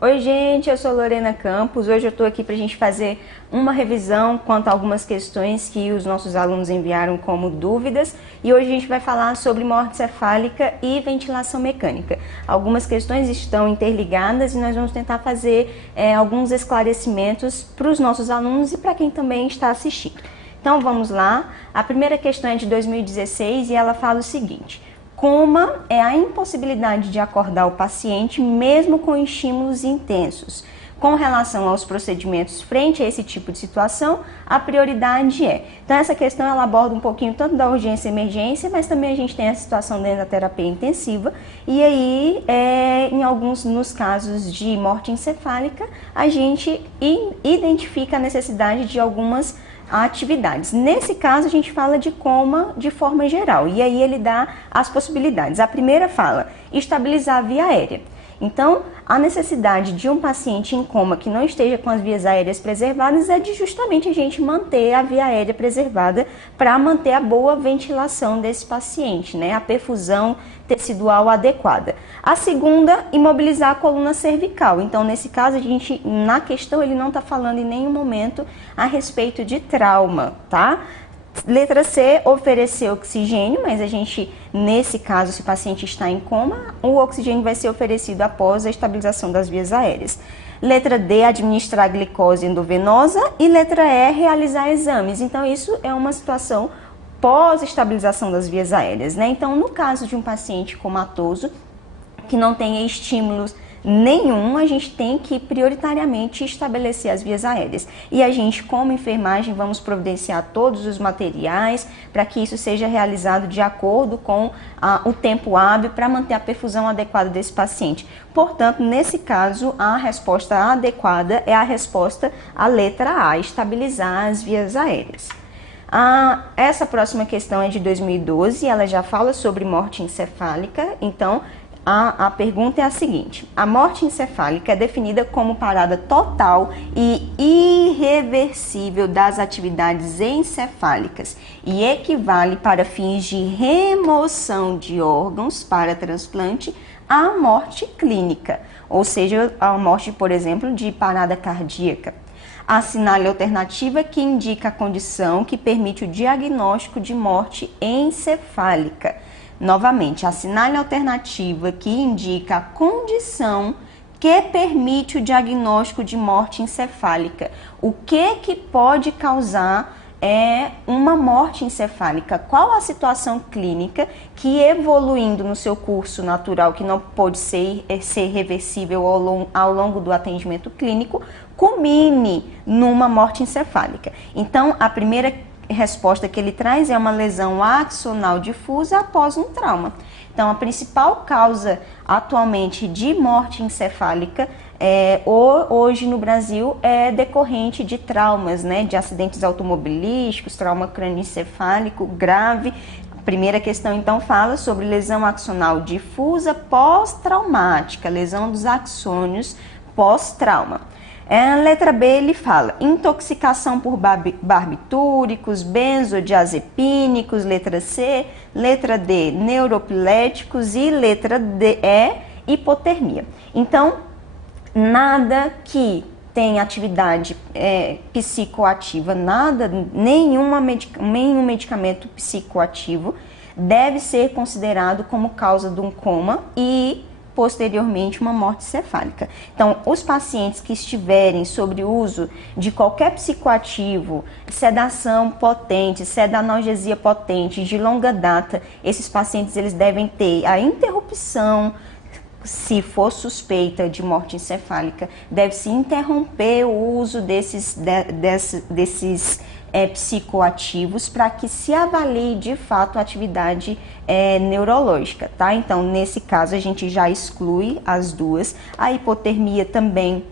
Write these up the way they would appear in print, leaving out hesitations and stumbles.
Oi gente, eu sou Lorena Campos. Hoje eu estou aqui para a gente fazer uma revisão quanto a algumas questões que os nossos alunos enviaram como dúvidas, e hoje a gente vai falar sobre morte cefálica e ventilação mecânica. Algumas questões estão interligadas e nós vamos tentar fazer alguns esclarecimentos para os nossos alunos e para quem também está assistindo. Então vamos lá. A primeira questão é de 2016 e ela fala o seguinte: coma é a impossibilidade de acordar o paciente mesmo com estímulos intensos. Com relação aos procedimentos frente a esse tipo de situação, a prioridade é. Então essa questão ela aborda um pouquinho tanto da urgência e emergência, mas também a gente tem a situação dentro da terapia intensiva. E aí, nos casos de morte encefálica, a gente identifica a necessidade de algumas atividades. Nesse caso, a gente fala de coma de forma geral, e aí ele dá as possibilidades. A primeira fala estabilizar a via aérea. Então, a necessidade de um paciente em coma que não esteja com as vias aéreas preservadas é de justamente a gente manter a via aérea preservada para manter a boa ventilação desse paciente, né? A perfusão tecidual adequada. A segunda, imobilizar a coluna cervical. Então, nesse caso, na questão, ele não está falando em nenhum momento a respeito de trauma, tá? Letra C, oferecer oxigênio, mas nesse caso, se o paciente está em coma, o oxigênio vai ser oferecido após a estabilização das vias aéreas. Letra D, administrar glicose endovenosa. E letra E, realizar exames. Então, isso é uma situação pós-estabilização das vias aéreas, né? Então, no caso de um paciente comatoso, que não tenha estímulos nenhum, a gente tem que prioritariamente estabelecer as vias aéreas. E a gente, como enfermagem, vamos providenciar todos os materiais para que isso seja realizado de acordo com o tempo hábil para manter a perfusão adequada desse paciente. Portanto, nesse caso, a resposta adequada é a resposta à letra A, estabilizar as vias aéreas. Essa próxima questão é de 2012, ela já fala sobre morte encefálica. Então, a pergunta é a seguinte: a morte encefálica é definida como parada total e irreversível das atividades encefálicas e equivale, para fins de remoção de órgãos para transplante, à morte clínica, ou seja, a morte, por exemplo, de parada cardíaca. Assinale a alternativa que indica a condição que permite o diagnóstico de morte encefálica. Novamente, assinale a alternativa que indica a condição que permite o diagnóstico de morte encefálica. O que pode causar uma morte encefálica? Qual a situação clínica que, evoluindo no seu curso natural, que não pode ser reversível ao longo do atendimento clínico, culmine numa morte encefálica? Então, a primeira resposta que ele traz é uma lesão axonal difusa após um trauma. Então, a principal causa atualmente de morte encefálica hoje no Brasil é decorrente de traumas, né, de acidentes automobilísticos, trauma crânioencefálico grave. A primeira questão, então, fala sobre lesão axonal difusa pós-traumática, lesão dos axônios pós-trauma. Letra B, ele fala intoxicação por barbitúricos, benzodiazepínicos. Letra C. Letra D, neuropiléticos. E letra D, hipotermia. Então, nada que tem atividade psicoativa, nenhum medicamento psicoativo deve ser considerado como causa de um coma e posteriormente uma morte cefálica. Então, os pacientes que estiverem sobre o uso de qualquer psicoativo, sedação potente, sedanalgesia potente de longa data, esses pacientes eles devem ter a interrupção. Se for suspeita de morte encefálica, deve-se interromper o uso desses psicoativos para que se avalie de fato a atividade neurológica, tá? Então, nesse caso, a gente já exclui as duas. A hipotermia também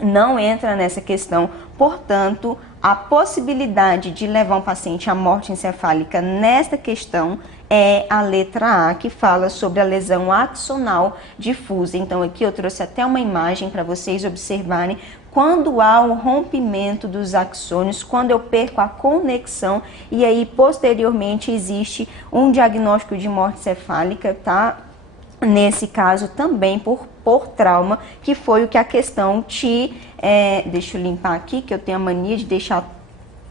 não entra nessa questão, portanto, a possibilidade de levar um paciente à morte encefálica nesta questão é a letra A, que fala sobre a lesão axonal difusa. Então, aqui eu trouxe até uma imagem para vocês observarem quando há o rompimento dos axônios, quando eu perco a conexão e aí posteriormente existe um diagnóstico de morte cefálica, tá? Nesse caso também por por trauma, que foi o que a questão deixa eu limpar aqui, que eu tenho a mania de deixar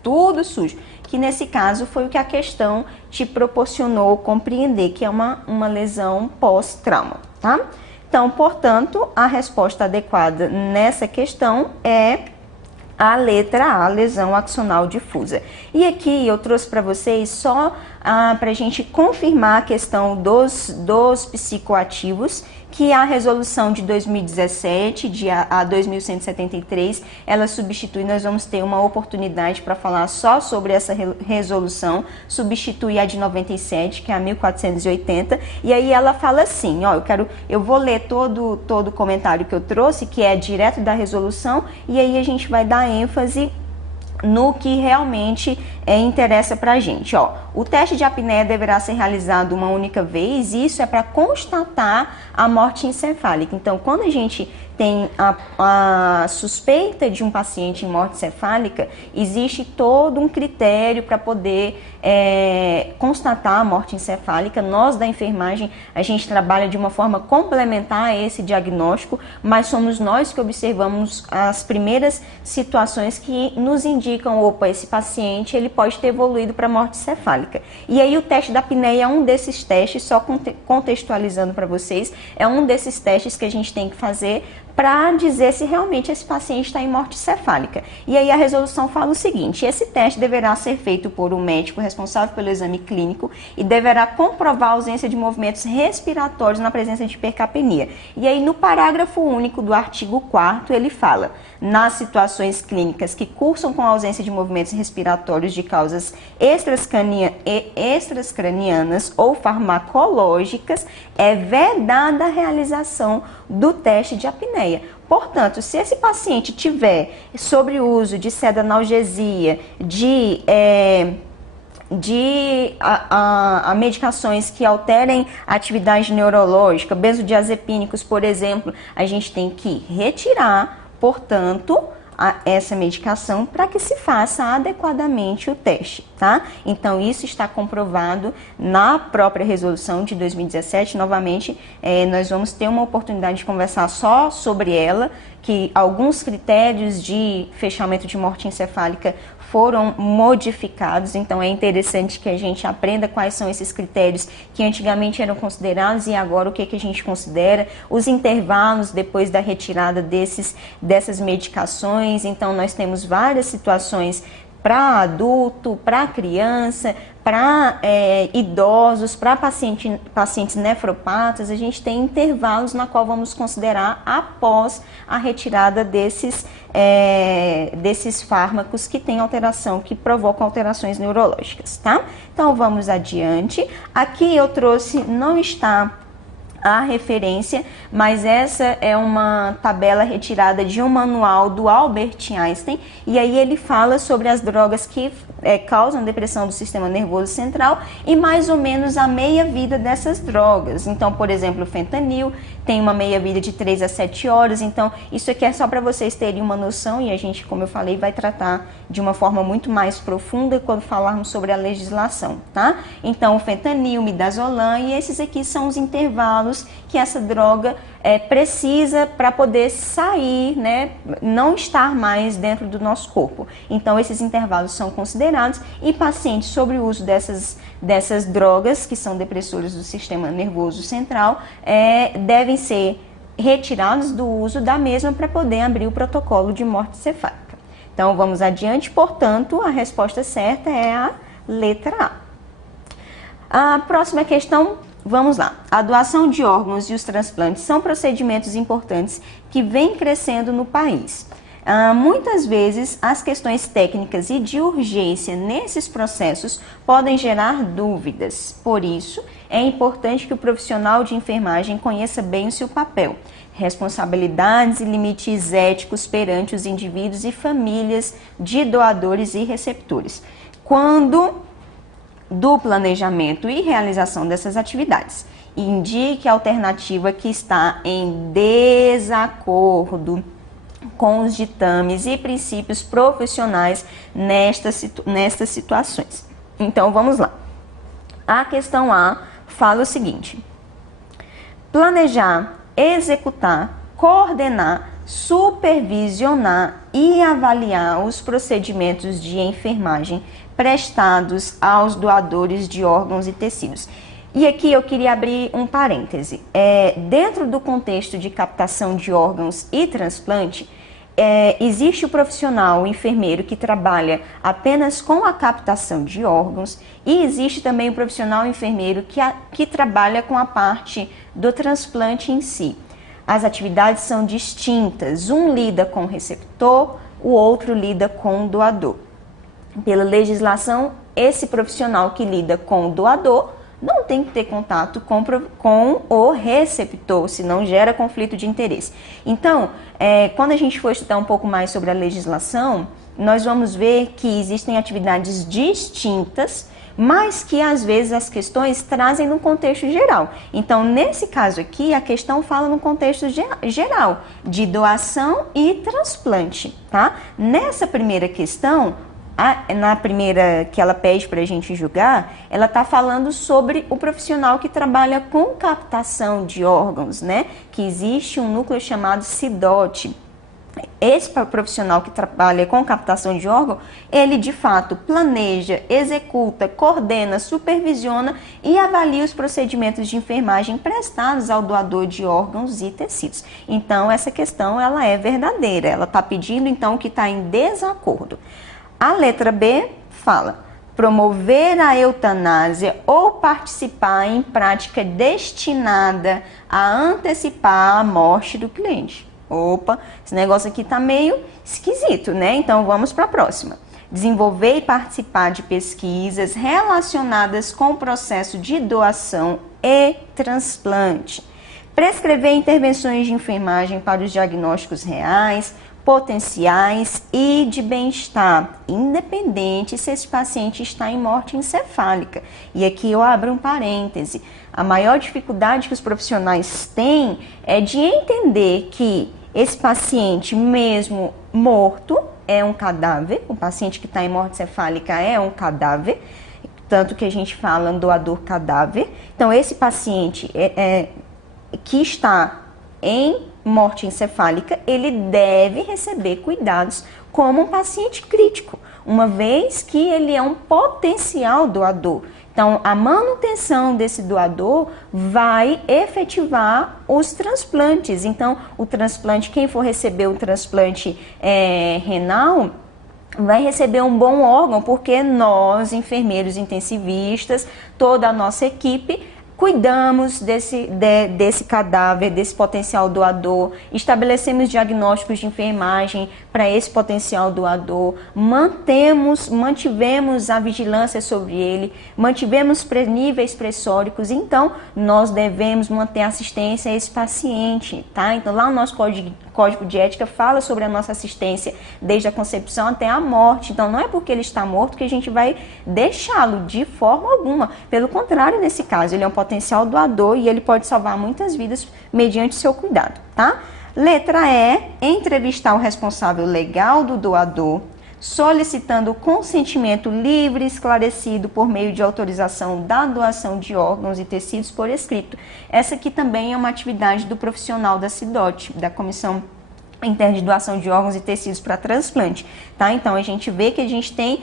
tudo sujo, que nesse caso foi o que a questão te proporcionou compreender, que é uma lesão pós-trauma, tá? Então, portanto, a resposta adequada nessa questão é a letra A, lesão axonal difusa. E aqui eu trouxe para vocês só para a gente confirmar a questão dos psicoativos, que a resolução de 2017, a 2173, ela substitui, nós vamos ter uma oportunidade para falar só sobre essa resolução, substitui a de 97, que é a 1480, e aí ela fala assim, ó, eu vou ler todo o comentário que eu trouxe, que é direto da resolução, e aí a gente vai dar ênfase no que realmente interessa para a gente. Ó, o teste de apneia deverá ser realizado uma única vez, e isso é para constatar a morte encefálica. Então, quando a gente tem a suspeita de um paciente em morte cefálica, existe todo um critério para poder constatar a morte encefálica. Nós da enfermagem, a gente trabalha de uma forma complementar a esse diagnóstico, mas somos nós que observamos as primeiras situações que nos indicam, opa, esse paciente ele pode ter evoluído para morte cefálica. E aí o teste da apneia é um desses testes, só contextualizando para vocês, é um desses testes que a gente tem que fazer para dizer se realmente esse paciente está em morte cefálica. E aí a resolução fala o seguinte: esse teste deverá ser feito por um médico responsável pelo exame clínico e deverá comprovar a ausência de movimentos respiratórios na presença de hipercapnia. E aí no parágrafo único do artigo 4º ele fala: nas situações clínicas que cursam com a ausência de movimentos respiratórios de causas extracranianas ou farmacológicas, é vedada a realização do teste de apneia. Portanto, se esse paciente tiver sobre o uso de sedanalgesia, de medicações que alterem a atividade neurológica, benzodiazepínicos, por exemplo, a gente tem que retirar, portanto, essa medicação para que se faça adequadamente o teste, tá? Então, isso está comprovado na própria resolução de 2017. Novamente, nós vamos ter uma oportunidade de conversar só sobre ela, que alguns critérios de fechamento de morte encefálica foram modificados, então é interessante que a gente aprenda quais são esses critérios que antigamente eram considerados e agora o que a gente considera, os intervalos depois da retirada dessas medicações. Então nós temos várias situações para adulto, para criança, para idosos, para pacientes nefropatas. A gente tem intervalos na qual vamos considerar após a retirada desses fármacos que têm alteração, que provocam alterações neurológicas, tá? Então vamos adiante. Aqui eu trouxe, não está a referência, mas essa é uma tabela retirada de um manual do Albert Einstein, e aí ele fala sobre as drogas que causam depressão do sistema nervoso central e mais ou menos a meia-vida dessas drogas. Então, por exemplo, o fentanil tem uma meia-vida de 3 a 7 horas, então isso aqui é só para vocês terem uma noção, e a gente, como eu falei, vai tratar de uma forma muito mais profunda quando falarmos sobre a legislação, tá? Então, o fentanil, midazolam, e esses aqui são os intervalos que essa droga precisa para poder sair, né, não estar mais dentro do nosso corpo. Então, esses intervalos são considerados, e pacientes sobre o uso dessas drogas, que são depressores do sistema nervoso central, devem ser retirados do uso da mesma para poder abrir o protocolo de morte cefálica. Então, vamos adiante. Portanto, a resposta certa é a letra A. A próxima questão, vamos lá. A doação de órgãos e os transplantes são procedimentos importantes que vêm crescendo no país. Muitas vezes, as questões técnicas e de urgência nesses processos podem gerar dúvidas. Por isso, é importante que o profissional de enfermagem conheça bem o seu papel, responsabilidades e limites éticos perante os indivíduos e famílias de doadores e receptores, quando do planejamento e realização dessas atividades. Indique a alternativa que está em desacordo com os ditames e princípios profissionais nestas situações. Então, vamos lá. A questão A fala o seguinte: planejar executar, coordenar, supervisionar e avaliar os procedimentos de enfermagem prestados aos doadores de órgãos e tecidos. E aqui eu queria abrir um parêntese. Dentro do contexto de captação de órgãos e transplante, existe o profissional, o enfermeiro, que trabalha apenas com a captação de órgãos, e existe também o profissional enfermeiro que trabalha com a parte do transplante em si. As atividades são distintas, um lida com o receptor, o outro lida com o doador. Pela legislação, esse profissional que lida com o doador não tem que ter contato com o receptor, senão gera conflito de interesse. Então, quando a gente for estudar um pouco mais sobre a legislação, nós vamos ver que existem atividades distintas, mas que às vezes as questões trazem no contexto geral. Então, nesse caso aqui, a questão fala no contexto geral, de doação e transplante, tá? Nessa primeira questão, na primeira que ela pede para a gente julgar, ela está falando sobre o profissional que trabalha com captação de órgãos, né? Que existe um núcleo chamado CIDOT. Esse profissional que trabalha com captação de órgão, ele de fato planeja, executa, coordena, supervisiona e avalia os procedimentos de enfermagem prestados ao doador de órgãos e tecidos. Então, essa questão ela é verdadeira, ela está pedindo então que está em desacordo. A letra B fala: promover a eutanásia ou participar em prática destinada a antecipar a morte do cliente. Opa, esse negócio aqui tá meio esquisito, né? Então vamos para a próxima. Desenvolver e participar de pesquisas relacionadas com o processo de doação e transplante. Prescrever intervenções de enfermagem para os diagnósticos reais, potenciais e de bem-estar, independente se esse paciente está em morte encefálica. E aqui eu abro um parêntese. A maior dificuldade que os profissionais têm é de entender que esse paciente, mesmo morto, é um cadáver. O paciente que está em morte encefálica é um cadáver, tanto que a gente fala doador cadáver. Então, esse paciente que está em morte encefálica, ele deve receber cuidados como um paciente crítico, uma vez que ele é um potencial doador. Então, a manutenção desse doador vai efetivar os transplantes. Então, o transplante, quem for receber o transplante renal, vai receber um bom órgão, porque nós, enfermeiros intensivistas, toda a nossa equipe, cuidamos desse cadáver, desse potencial doador, estabelecemos diagnósticos de enfermagem para esse potencial doador, mantivemos a vigilância sobre ele, mantivemos níveis pressóricos, então nós devemos manter assistência a esse paciente, tá? Então lá o nosso código de ética fala sobre a nossa assistência desde a concepção até a morte. Então não é porque ele está morto que a gente vai deixá-lo de forma alguma. Pelo contrário, nesse caso, ele é um potencial doador e ele pode salvar muitas vidas mediante seu cuidado, tá? Letra E, entrevistar o responsável legal do doador, solicitando o consentimento livre e esclarecido por meio de autorização da doação de órgãos e tecidos por escrito. Essa aqui também é uma atividade do profissional da CIDOT, da Comissão Interna de Doação de Órgãos e Tecidos para Transplante, tá? Então a gente vê que a gente tem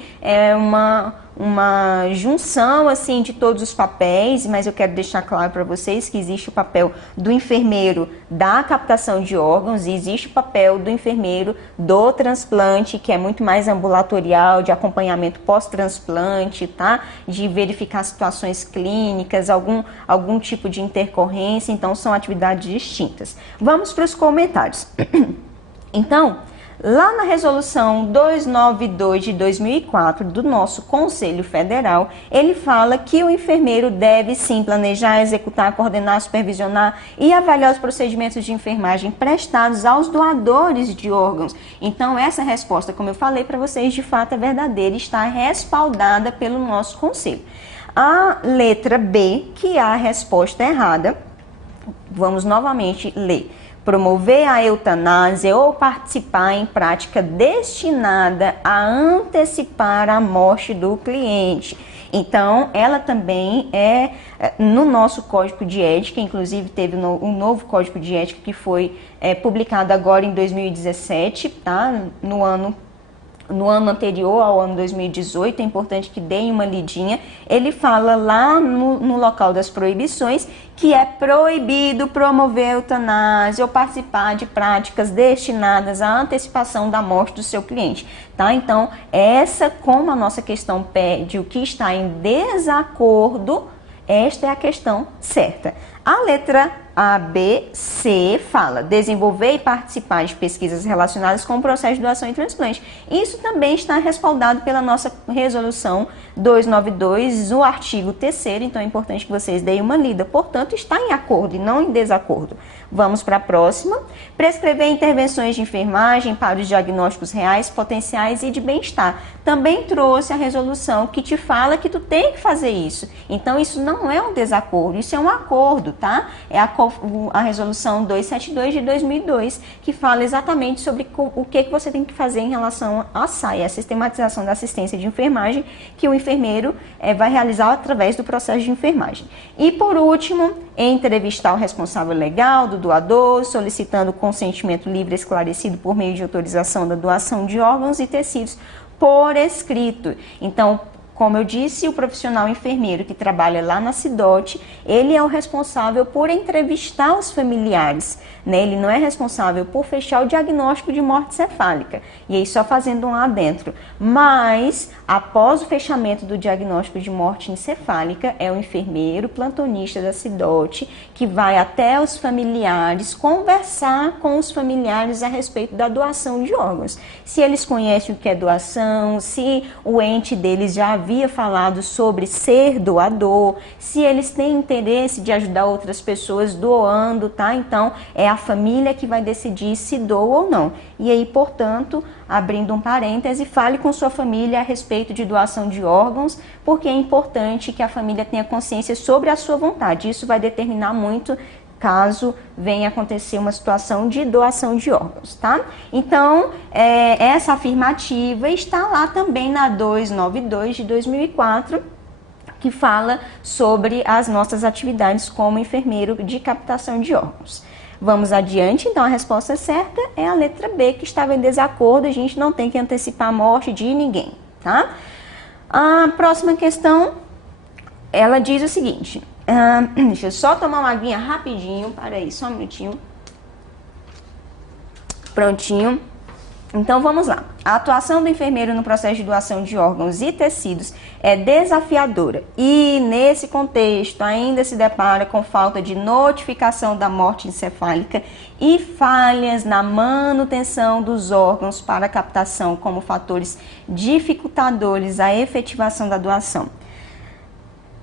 uma junção assim de todos os papéis, mas eu quero deixar claro para vocês que existe o papel do enfermeiro da captação de órgãos e existe o papel do enfermeiro do transplante, que é muito mais ambulatorial, de acompanhamento pós-transplante, tá? De verificar situações clínicas, algum tipo de intercorrência. Então são atividades distintas. Vamos para os comentários. Então, lá na resolução 292 de 2004 do nosso Conselho Federal, ele fala que o enfermeiro deve sim planejar, executar, coordenar, supervisionar e avaliar os procedimentos de enfermagem prestados aos doadores de órgãos. Então essa resposta, como eu falei para vocês, de fato é verdadeira e está respaldada pelo nosso Conselho. A letra B, que é a resposta errada, vamos novamente ler. Promover a eutanásia ou participar em prática destinada a antecipar a morte do cliente. Então, ela também é no nosso código de ética, inclusive teve um novo código de ética que foi publicado agora em 2017, tá? No ano anterior ao ano 2018, é importante que deem uma lidinha. Ele fala lá no local das proibições que é proibido promover a eutanásia ou participar de práticas destinadas à antecipação da morte do seu cliente, tá? Então, como a nossa questão pede o que está em desacordo, esta é a questão certa. A letra A, B, C fala desenvolver e participar de pesquisas relacionadas com o processo de doação e transplante. Isso também está respaldado pela nossa resolução 292, o artigo 3º, então é importante que vocês deem uma lida. Portanto, está em acordo e não em desacordo. Vamos para a próxima. Prescrever intervenções de enfermagem para os diagnósticos reais, potenciais e de bem-estar. Também trouxe a resolução que te fala que tu tem que fazer isso. Então, isso não é um desacordo, isso é um acordo, tá? É a resolução 272 de 2002, que fala exatamente sobre o que você tem que fazer em relação à SAI, a sistematização da assistência de enfermagem, que o enfermeiro vai realizar através do processo de enfermagem. E por último, entrevistar o responsável legal do doador, solicitando consentimento livre esclarecido por meio de autorização da doação de órgãos e tecidos por escrito. Então, como eu disse, o profissional enfermeiro que trabalha lá na Cidote, ele é o responsável por entrevistar os familiares, né? Ele não é responsável por fechar o diagnóstico de morte cefálica. E aí só fazendo um lá dentro. Mas, após o fechamento do diagnóstico de morte encefálica, é o enfermeiro plantonista da Cidote que vai até os familiares conversar com os familiares a respeito da doação de órgãos. Se eles conhecem o que é doação, se o ente deles já havia falado sobre ser doador, se eles têm interesse de ajudar outras pessoas doando, tá? Então, é a família que vai decidir se doa ou não. E aí, portanto, abrindo um parêntese, fale com sua família a respeito de doação de órgãos, porque é importante que a família tenha consciência sobre a sua vontade. Isso vai determinar muito caso venha acontecer uma situação de doação de órgãos, tá? Então, essa afirmativa está lá também na 292 de 2004, que fala sobre as nossas atividades como enfermeiro de captação de órgãos. Vamos adiante, então a resposta certa é a letra B, que estava em desacordo, a gente não tem que antecipar a morte de ninguém, tá? A próxima questão, ela diz o seguinte... deixa eu só tomar uma aguinha rapidinho, para aí, só um minutinho. Prontinho. Então vamos lá. A atuação do enfermeiro no processo de doação de órgãos e tecidos é desafiadora e, nesse contexto, ainda se depara com falta de notificação da morte encefálica e falhas na manutenção dos órgãos para captação como fatores dificultadores à efetivação da doação.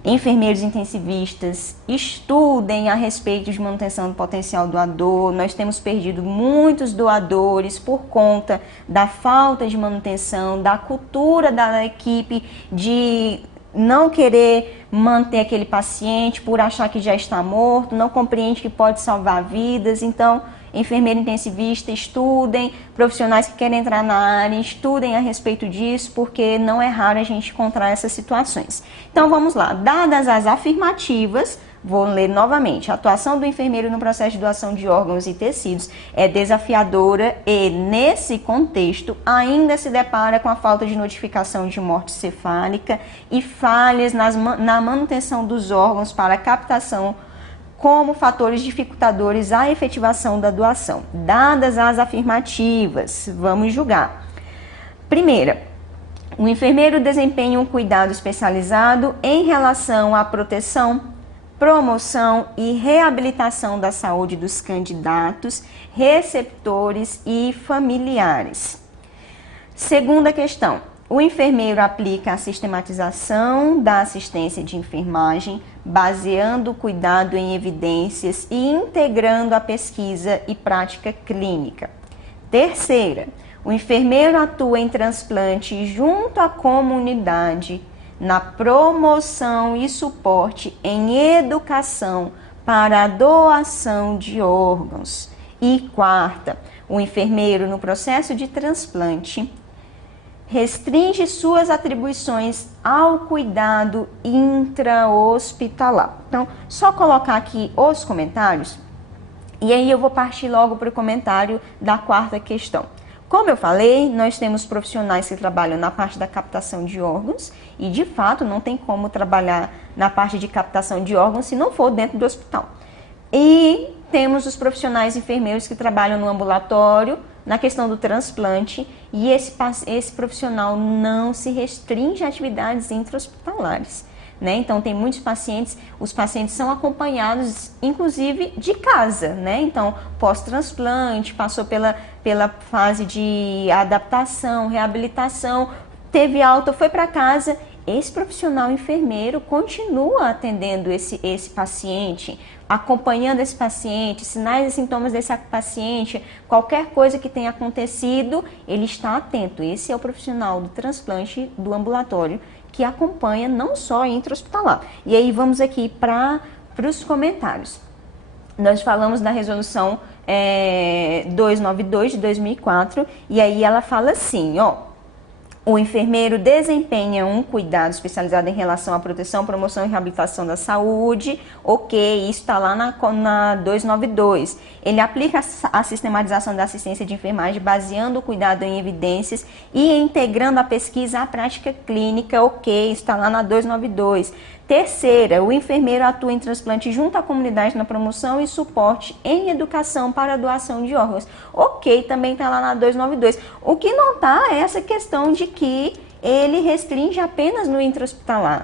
Enfermeiros intensivistas, estudem a respeito de manutenção do potencial doador. Nós temos perdido muitos doadores por conta da falta de manutenção, da cultura da equipe de não querer manter aquele paciente por achar que já está morto, não compreende que pode salvar vidas. Então, enfermeiro intensivista, estudem, profissionais que querem entrar na área, estudem a respeito disso, porque não é raro a gente encontrar essas situações. Então vamos lá, dadas as afirmativas, vou ler novamente. A atuação do enfermeiro no processo de doação de órgãos e tecidos é desafiadora e, nesse contexto, ainda se depara com a falta de notificação de morte cefálica e falhas na manutenção dos órgãos para captação como fatores dificultadores à efetivação da doação. Dadas as afirmativas, vamos julgar. Primeira, o enfermeiro desempenha um cuidado especializado em relação à proteção, promoção e reabilitação da saúde dos candidatos, receptores e familiares. Segunda questão. O enfermeiro aplica a sistematização da assistência de enfermagem, baseando o cuidado em evidências e integrando a pesquisa e prática clínica. Terceira, o enfermeiro atua em transplante junto à comunidade, na promoção e suporte em educação para a doação de órgãos. E quarta, o enfermeiro no processo de transplante restringe suas atribuições ao cuidado intra-hospitalar. Então, só colocar aqui os comentários e aí eu vou partir logo para o comentário da quarta questão. Como eu falei, nós temos profissionais que trabalham na parte da captação de órgãos e, de fato, não tem como trabalhar na parte de captação de órgãos se não for dentro do hospital. E temos os profissionais enfermeiros que trabalham no ambulatório, na questão do transplante, e esse profissional não se restringe a atividades intra-hospitalares, né? Então, tem muitos pacientes, os pacientes são acompanhados, inclusive, de casa, né? Então, pós-transplante, passou pela fase de adaptação, reabilitação, teve alta, foi para casa. Esse profissional enfermeiro continua atendendo esse paciente, acompanhando esse paciente, sinais e sintomas desse paciente, qualquer coisa que tenha acontecido, ele está atento. Esse é o profissional do transplante do ambulatório que acompanha não só intra-hospitalar. E aí vamos aqui para os comentários. Nós falamos da resolução 292 de 2004 e aí ela fala assim, ó. O enfermeiro desempenha um cuidado especializado em relação à proteção, promoção e reabilitação da saúde. Ok, isso está lá na 292. Ele aplica a sistematização da assistência de enfermagem baseando o cuidado em evidências e integrando a pesquisa à prática clínica. Ok, isso está lá na 292. Terceira, o enfermeiro atua em transplante junto à comunidade na promoção e suporte em educação para a doação de órgãos. Ok, também está lá na 292. O que não está é essa questão de que ele restringe apenas no intra-hospitalar.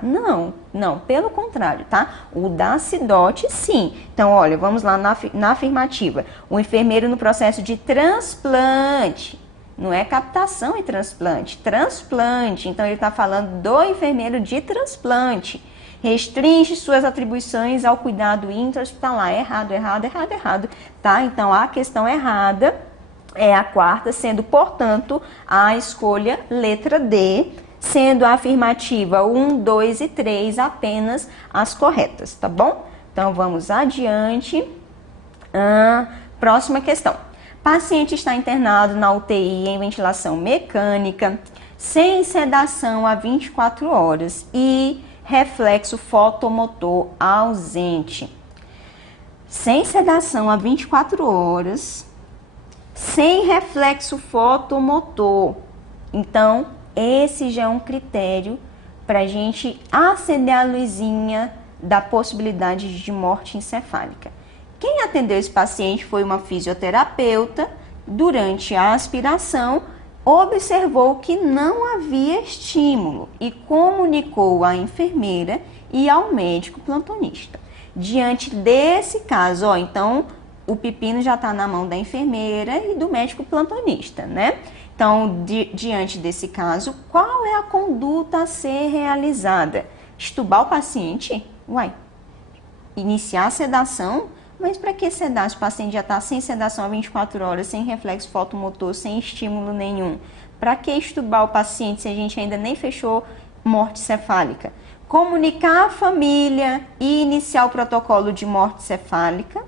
Não, pelo contrário, tá? O da CIDOT, sim. Então, olha, vamos lá na afirmativa. O enfermeiro no processo de transplante, não é captação e transplante, transplante. Então, ele está falando do enfermeiro de transplante. Restringe suas atribuições ao cuidado intra-hospitalar. Errado, tá? Então, a questão errada é a quarta, sendo, portanto, a escolha letra D, sendo a afirmativa 1, 2 e 3 apenas as corretas, tá bom? Então, vamos adiante. Próxima questão. Paciente está internado na UTI em ventilação mecânica, sem sedação há 24 horas e reflexo fotomotor ausente. Sem sedação há 24 horas, sem reflexo fotomotor. Então, esse já é um critério para a gente acender a luzinha da possibilidade de morte encefálica. Quem atendeu esse paciente foi uma fisioterapeuta. Durante a aspiração, observou que não havia estímulo e comunicou à enfermeira e ao médico plantonista. Diante desse caso, ó, então o pepino já está na mão da enfermeira e do médico plantonista, né? Então, diante desse caso, qual é a conduta a ser realizada? Estubar o paciente? Iniciar a sedação? Mas para que sedar se o paciente já está sem sedação há 24 horas, sem reflexo fotomotor, sem estímulo nenhum? Para que estubar o paciente se a gente ainda nem fechou morte cefálica? Comunicar à família e iniciar o protocolo de morte cefálica,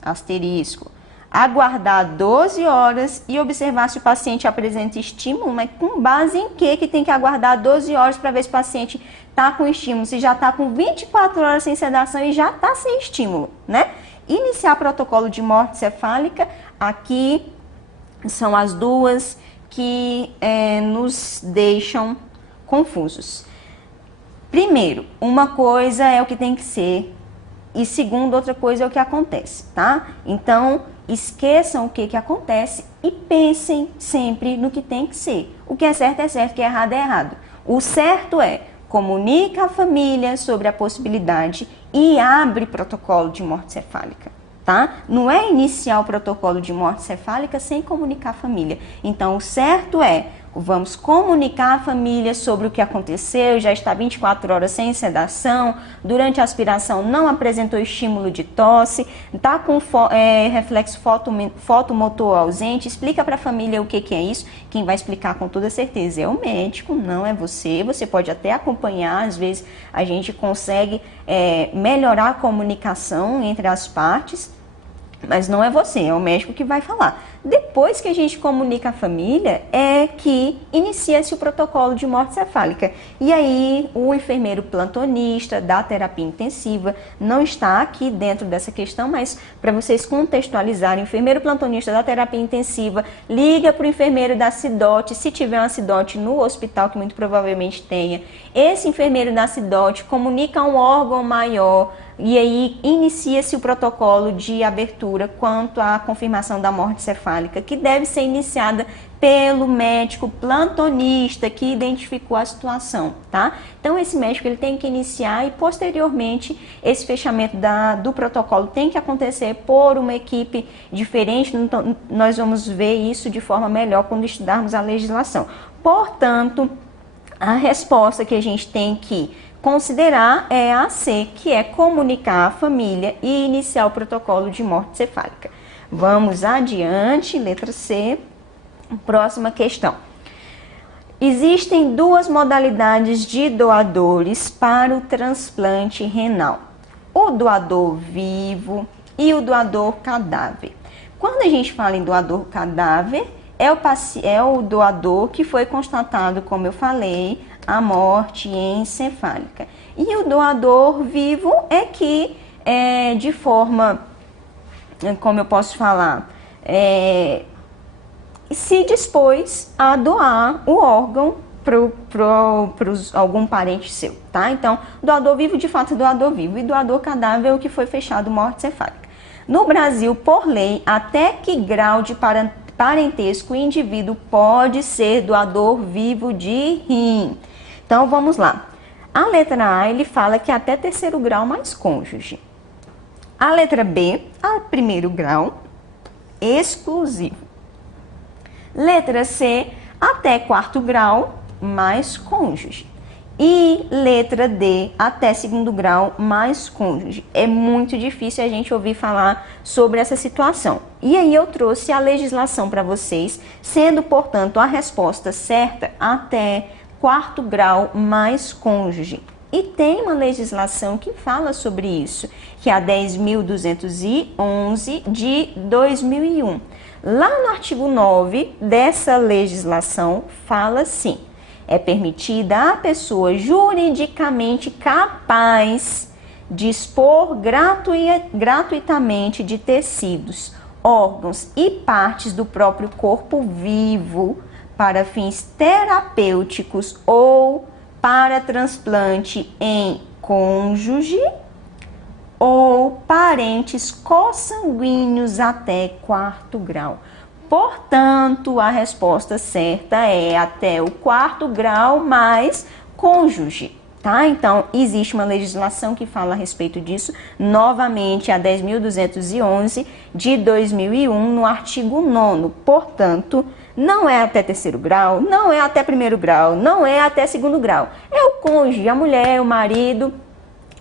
asterisco. Aguardar 12 horas e observar se o paciente apresenta estímulo, mas com base em que tem que aguardar 12 horas para ver se o paciente está com estímulo, se já está com 24 horas sem sedação e já está sem estímulo, né? Iniciar protocolo de morte cefálica, aqui são as duas que nos deixam confusos. Primeiro, uma coisa é o que tem que ser e segundo, outra coisa é o que acontece, tá? Então, esqueçam o que acontece e pensem sempre no que tem que ser. O que é certo, o que é errado. O certo é comunica à família sobre a possibilidade e abre protocolo de morte cefálica, tá? Não é iniciar o protocolo de morte cefálica sem comunicar à família. Então, o certo é, vamos comunicar à família sobre o que aconteceu, já está 24 horas sem sedação, durante a aspiração não apresentou estímulo de tosse, está com reflexo fotomotor ausente, explica para a família o que é isso. Quem vai explicar com toda certeza é o médico, não é você. Você pode até acompanhar, às vezes a gente consegue melhorar a comunicação entre as partes, mas não é você, é o médico que vai falar. Depois que a gente comunica à família, é que inicia-se o protocolo de morte cefálica. E aí, o enfermeiro plantonista da terapia intensiva não está aqui dentro dessa questão, mas para vocês contextualizarem, o enfermeiro plantonista da terapia intensiva liga para o enfermeiro da CIDOT, se tiver uma CIDOT no hospital, que muito provavelmente tenha. Esse enfermeiro da CIDOT comunica a um órgão maior, e aí inicia-se o protocolo de abertura quanto à confirmação da morte cefálica, que deve ser iniciada pelo médico plantonista que identificou a situação, tá? Então esse médico ele tem que iniciar e posteriormente esse fechamento do protocolo tem que acontecer por uma equipe diferente. Então, nós vamos ver isso de forma melhor quando estudarmos a legislação. Portanto, a resposta que a gente tem que considerar é a C, que é comunicar à família e iniciar o protocolo de morte cefálica. Vamos adiante, letra C, próxima questão. Existem duas modalidades de doadores para o transplante renal: o doador vivo e o doador cadáver. Quando a gente fala em doador cadáver, é o doador que foi constatado, como eu falei, a morte encefálica. E o doador vivo é que, de forma, como eu posso falar, se dispôs a doar o órgão para algum parente seu, tá? Então, doador vivo, de fato, é doador vivo. E doador cadáver é o que foi fechado morte cefálica. No Brasil, por lei, até que grau de parentesco o indivíduo pode ser doador vivo de rim? Então, vamos lá. A letra A, ele fala que até terceiro grau mais cônjuge. A letra B, a primeiro grau exclusivo. Letra C, até quarto grau mais cônjuge. E letra D, até segundo grau mais cônjuge. É muito difícil a gente ouvir falar sobre essa situação. E aí eu trouxe a legislação para vocês, sendo, portanto, a resposta certa até quarto grau mais cônjuge. E tem uma legislação que fala sobre isso, que é a 10.211 de 2001. Lá no artigo 9 dessa legislação fala assim: é permitida à pessoa juridicamente capaz de dispor gratuitamente de tecidos, órgãos e partes do próprio corpo vivo para fins terapêuticos ou para transplante em cônjuge ou parentes consanguíneos até quarto grau. Portanto, a resposta certa é até o quarto grau mais cônjuge, tá? Então, existe uma legislação que fala a respeito disso, novamente a 10.211 de 2001, no artigo 9º. Portanto, não é até terceiro grau, não é até primeiro grau, não é até segundo grau. É o cônjuge, a mulher, o marido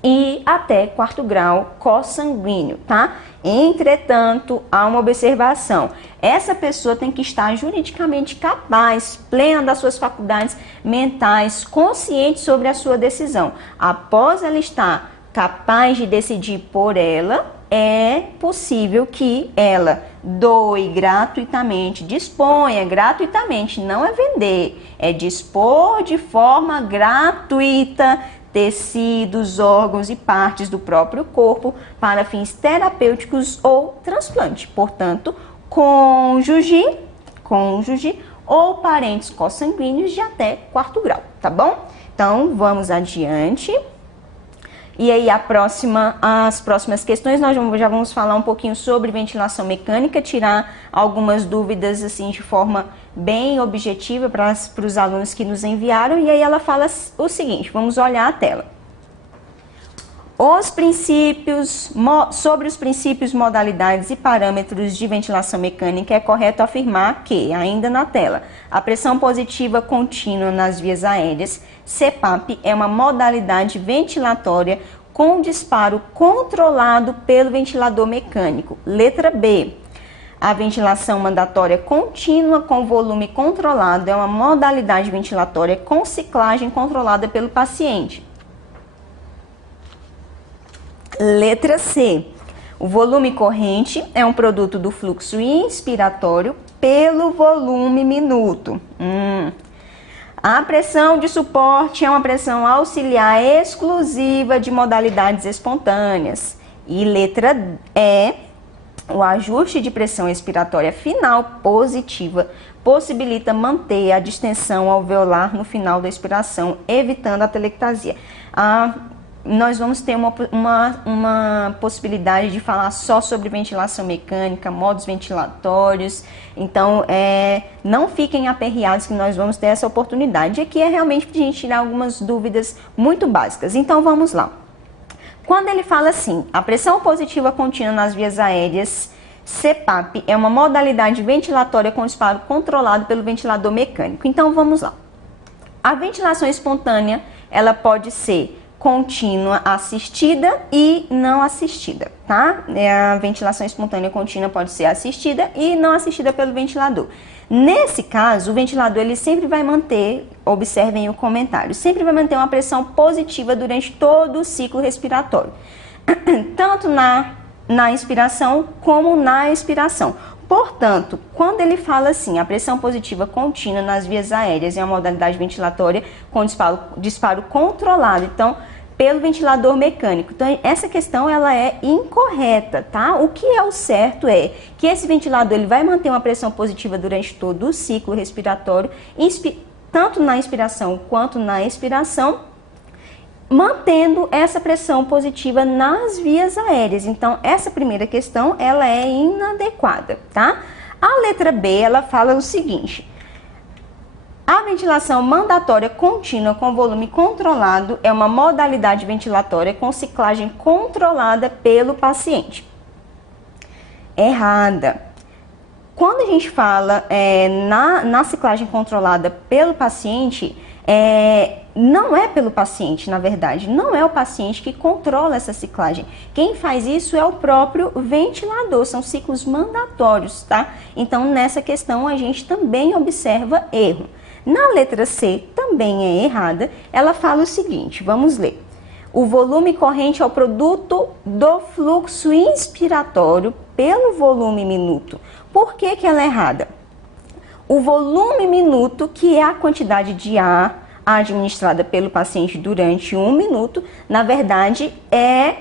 e até quarto grau consanguíneo, tá? Entretanto, há uma observação. Essa pessoa tem que estar juridicamente capaz, plena das suas faculdades mentais, consciente sobre a sua decisão. Após ela estar capaz de decidir por ela, é possível que ela doe gratuitamente, disponha gratuitamente, não é vender, é dispor de forma gratuita tecidos, órgãos e partes do próprio corpo para fins terapêuticos ou transplante. Portanto, cônjuge ou parentes consanguíneos de até quarto grau, tá bom? Então, vamos adiante. E aí, as próximas questões, nós já vamos falar um pouquinho sobre ventilação mecânica, tirar algumas dúvidas assim de forma bem objetiva para os alunos que nos enviaram. E aí ela fala o seguinte, vamos olhar a tela. Sobre os princípios, modalidades e parâmetros de ventilação mecânica, é correto afirmar que, ainda na tela, a pressão positiva contínua nas vias aéreas, CPAP, é uma modalidade ventilatória com disparo controlado pelo ventilador mecânico. Letra B. A ventilação mandatória contínua com volume controlado é uma modalidade ventilatória com ciclagem controlada pelo paciente. Letra C. O volume corrente é um produto do fluxo inspiratório pelo volume minuto. A pressão de suporte é uma pressão auxiliar exclusiva de modalidades espontâneas. E letra E, o ajuste de pressão expiratória final positiva possibilita manter a distensão alveolar no final da expiração, evitando a telectasia. Nós vamos ter uma possibilidade de falar só sobre ventilação mecânica, modos ventilatórios. Então, não fiquem aperreados que nós vamos ter essa oportunidade. Aqui é realmente para a gente tirar algumas dúvidas muito básicas. Então, vamos lá. Quando ele fala assim, a pressão positiva contínua nas vias aéreas, CPAP, é uma modalidade ventilatória com disparo controlado pelo ventilador mecânico. Então, vamos lá. A ventilação espontânea, ela pode ser contínua assistida e não assistida, tá? A ventilação espontânea contínua pode ser assistida e não assistida pelo ventilador. Nesse caso, o ventilador ele sempre vai manter, observem o comentário, sempre vai manter uma pressão positiva durante todo o ciclo respiratório, tanto na inspiração como na expiração. Portanto, quando ele fala assim, a pressão positiva contínua nas vias aéreas é uma modalidade ventilatória com disparo controlado, então, pelo ventilador mecânico. Então, essa questão ela é incorreta, tá? O que é o certo é que esse ventilador ele vai manter uma pressão positiva durante todo o ciclo respiratório, tanto na inspiração quanto na expiração, mantendo essa pressão positiva nas vias aéreas. Então, essa primeira questão, ela é inadequada, tá? A letra B, ela fala o seguinte: a ventilação mandatória contínua com volume controlado é uma modalidade ventilatória com ciclagem controlada pelo paciente. Errada. Quando a gente fala na ciclagem controlada pelo paciente, não é pelo paciente, na verdade, não é o paciente que controla essa ciclagem. Quem faz isso é o próprio ventilador, são ciclos mandatórios, tá? Então, nessa questão, a gente também observa erro. Na letra C, também é errada, ela fala o seguinte, vamos ler. O volume corrente é o produto do fluxo inspiratório pelo volume minuto. Por que ela é errada? O volume minuto, que é a quantidade de ar administrada pelo paciente durante 1 minuto, na verdade é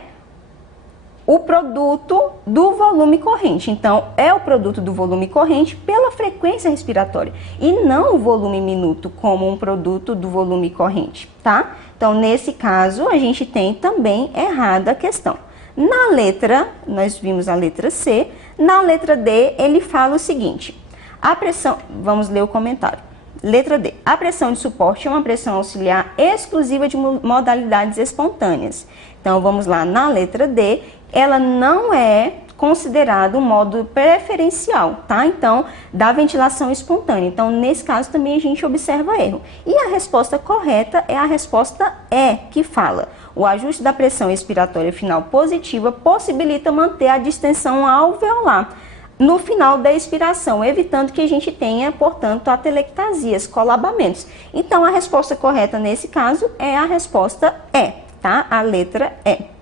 o produto do volume corrente. Então, é o produto do volume corrente pela frequência respiratória e não o volume minuto como um produto do volume corrente, tá? Então, nesse caso, a gente tem também errada a questão. Na letra, nós vimos a letra C, na letra D, ele fala o seguinte, a pressão, vamos ler o comentário. Letra D. A pressão de suporte é uma pressão auxiliar exclusiva de modalidades espontâneas. Então, vamos lá, na letra D, ela não é considerada um modo preferencial, tá? Então, da ventilação espontânea. Então, nesse caso, também a gente observa erro. E a resposta correta é a resposta E, que fala: o ajuste da pressão expiratória final positiva possibilita manter a distensão alveolar no final da expiração, evitando que a gente tenha, portanto, atelectasias, colabamentos. Então, a resposta correta nesse caso é a resposta E, tá? A letra E.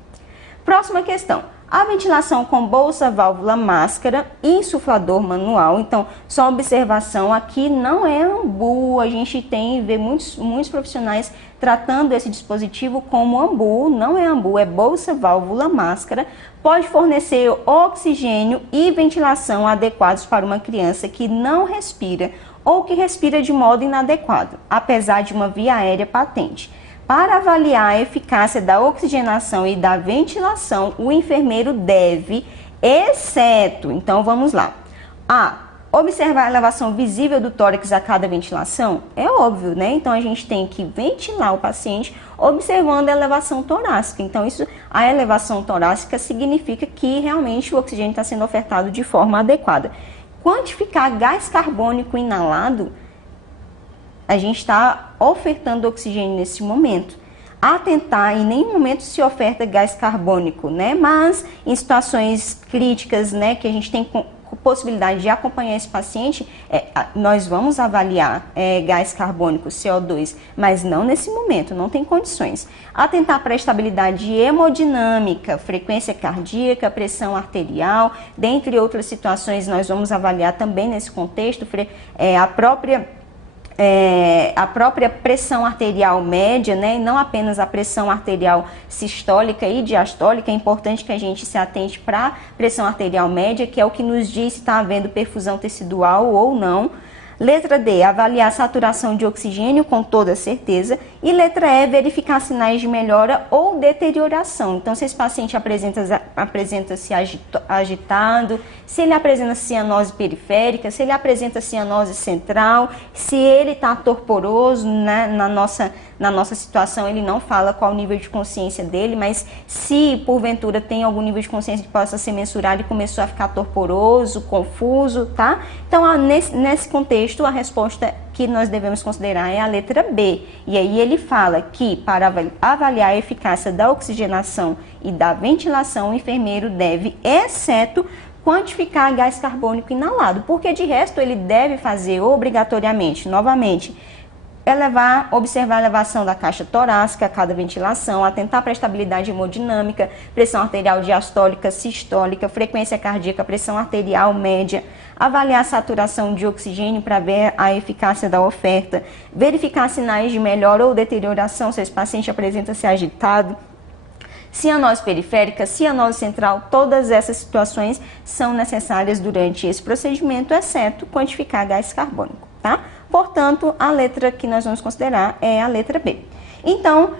Próxima questão. A ventilação com bolsa, válvula, máscara e insuflador manual. Então, só observação, aqui não é AMBU. A gente vê muitos profissionais tratando esse dispositivo como AMBU. Não é AMBU, é bolsa, válvula, máscara. Pode fornecer oxigênio e ventilação adequados para uma criança que não respira ou que respira de modo inadequado, apesar de uma via aérea patente. Para avaliar a eficácia da oxigenação e da ventilação, o enfermeiro deve, exceto, então vamos lá, A. Observar a elevação visível do tórax a cada ventilação? É óbvio, né? Então a gente tem que ventilar o paciente observando a elevação torácica. Então a elevação torácica significa que realmente o oxigênio está sendo ofertado de forma adequada. Quantificar gás carbônico inalado, a gente está ofertando oxigênio nesse momento. Atentar, em nenhum momento se oferta gás carbônico, né? Mas em situações críticas, né, que a gente tem possibilidade de acompanhar esse paciente, nós vamos avaliar gás carbônico, CO2, mas não nesse momento, não tem condições. Atentar para a estabilidade hemodinâmica, frequência cardíaca, pressão arterial, dentre outras situações, nós vamos avaliar também nesse contexto a própria pressão arterial média, né, e não apenas a pressão arterial sistólica e diastólica. É importante que a gente se atente para a pressão arterial média, que é o que nos diz se está havendo perfusão tecidual ou não. Letra D, avaliar a saturação de oxigênio com toda certeza. E letra E, verificar sinais de melhora ou deterioração. Então, se esse paciente apresenta-se agitado, se ele apresenta cianose periférica, se ele apresenta cianose central, se ele está torporoso, né, na nossa situação, ele não fala qual o nível de consciência dele, mas se porventura tem algum nível de consciência que possa ser mensurado e começou a ficar torporoso, confuso, tá? Então, nesse contexto, a resposta que nós devemos considerar é a letra B. E aí ele fala que para avaliar a eficácia da oxigenação e da ventilação, o enfermeiro deve, exceto, quantificar gás carbônico inalado, porque de resto ele deve fazer obrigatoriamente, novamente, observar a elevação da caixa torácica a cada ventilação, atentar para a estabilidade hemodinâmica, pressão arterial diastólica, sistólica, frequência cardíaca, pressão arterial média, avaliar a saturação de oxigênio para ver a eficácia da oferta, verificar sinais de melhora ou deterioração se esse paciente apresenta-se agitado, cianose periférica, cianose central, todas essas situações são necessárias durante esse procedimento, exceto quantificar gás carbônico, tá? Portanto, a letra que nós vamos considerar é a letra B. Então,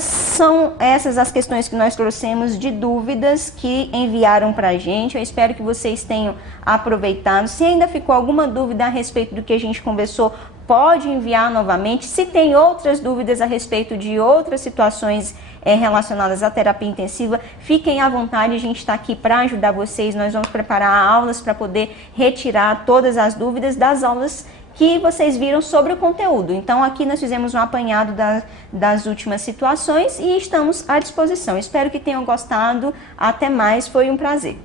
são essas as questões que nós trouxemos de dúvidas que enviaram para a gente. Eu espero que vocês tenham aproveitado. Se ainda ficou alguma dúvida a respeito do que a gente conversou, pode enviar novamente. Se tem outras dúvidas a respeito de outras situações relacionadas à terapia intensiva, fiquem à vontade, a gente está aqui para ajudar vocês. Nós vamos preparar aulas para poder retirar todas as dúvidas das aulas que vocês viram sobre o conteúdo. Então, aqui nós fizemos um apanhado das últimas situações e estamos à disposição. Espero que tenham gostado. Até mais, foi um prazer.